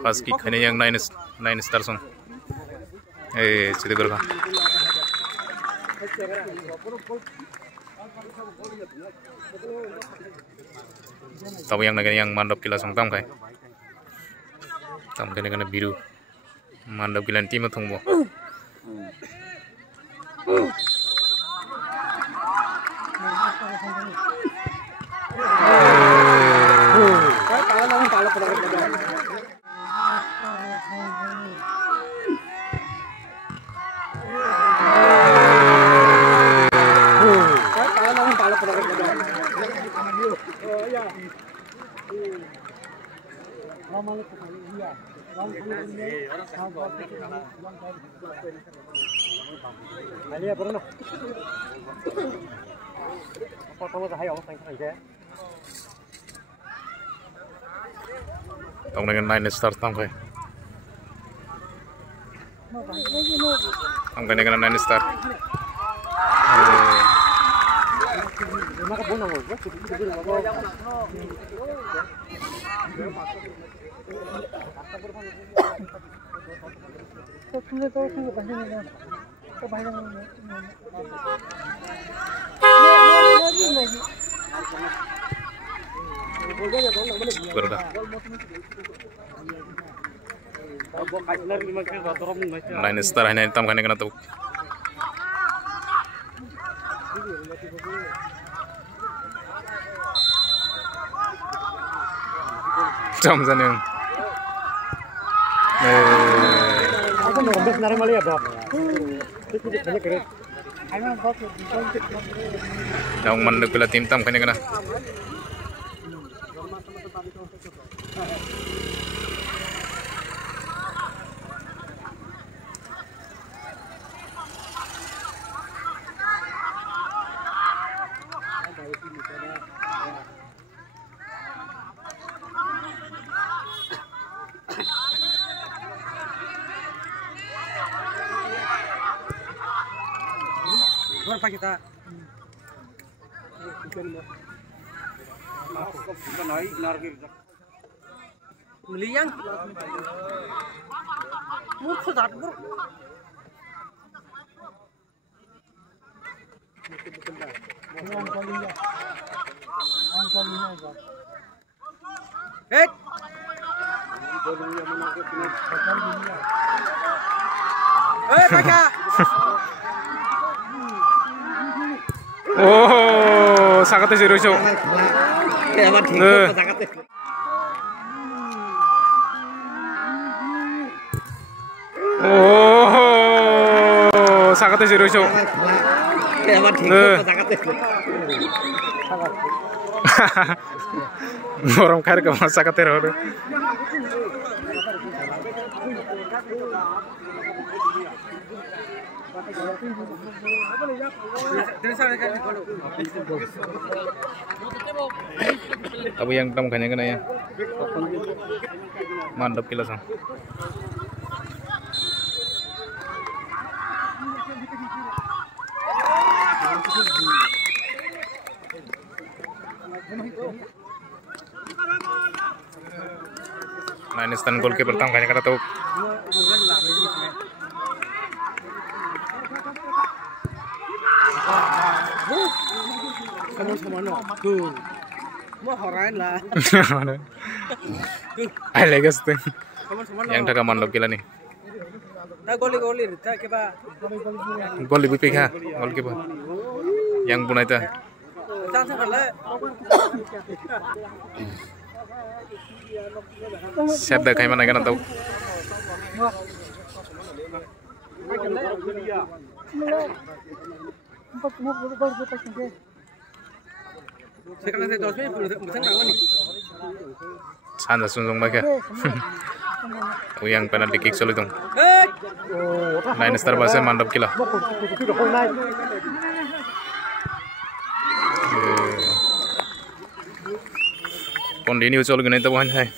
Pas kick ini yang 9 star song. Cili gurga. Tahu yang naga yang mandap kila song tam kai. Tam kena biru. Mandap kila tim thongbo. Tong dengan 9 star tam kai. Tong dengan 9 star. Berda. 9 star hanya hitam kan kena tuh. Jam sana. Aku mau nembus nari malah ya, Bab. Yang mandek pula tim tam kena kena. Berapa kita? Meliang, murah dah bro. Hey. Hey, kakak. Oh, sakatnya zero show. Oh, sakatnya zero show. Orang kaya ke masa sakatnya rodo. Tapi yang tam kanya kena ya. Mantap kila sang. Nah ini stand goalkeeper tam kanya kena tahu. Sama-sama no. Tuh. Mau horain lah. Ay legas tuh. Sama-sama no. Yang daga mandap kila nih. Dah goli dah kita. Gol ibu pika, goalkeeper. Yang punai itu. Jangan kalah. Siap dah kayak mana kan tahu. Sekarang saya 2 menit bukan nih. Sanda sunjung baga. Yang penalti kick sulit dong. 9 star bahasa mantap kila. Continue चल गए तो वहाँ है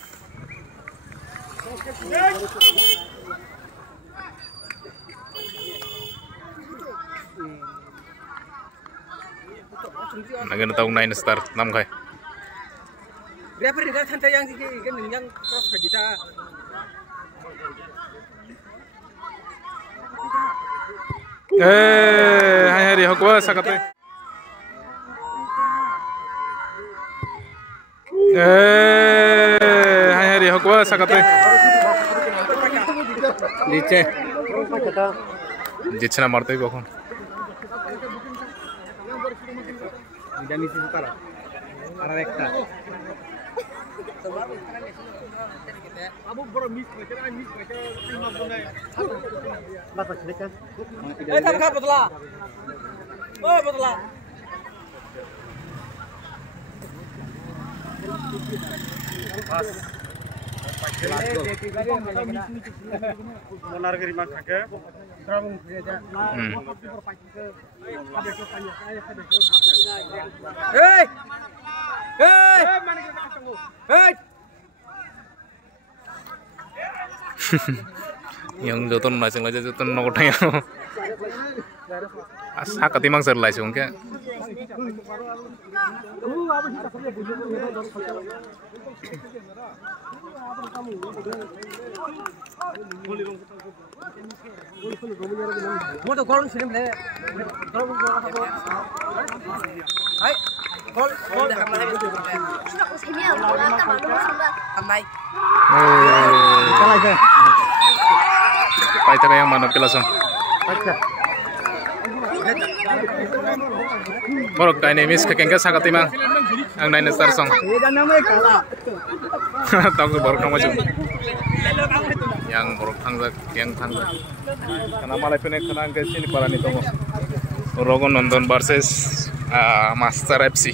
अगर ताऊ 9 स्टार नाम खाए Referee kan santai yang sih kan yang cross ke kita. Hai hari hokwa sakate. Hai hari hokwa sakate. Dice. Dice na martoi কখন? Tidak misi setara. Arah ekta. Abu bro miss macam lima bunga. Masa sedekah. Tak kah betul lah. Oh betul lah. Pas. Monar ke rimang kake. Terang gereja. Hey! Hey! Hey! Yang joton lajeng aja joton nokotang yang asa katimang ser lajeng ke mau tuh kolon sini boleh hai kol Paita kayang manap kilasong borok dynamics kakengka sakatimang ang 9 star song tahu borok nama jum yang borok thangzak yang thangzak kana malai pene kana ke sini parani tomo Rogon Nandon versus Master FC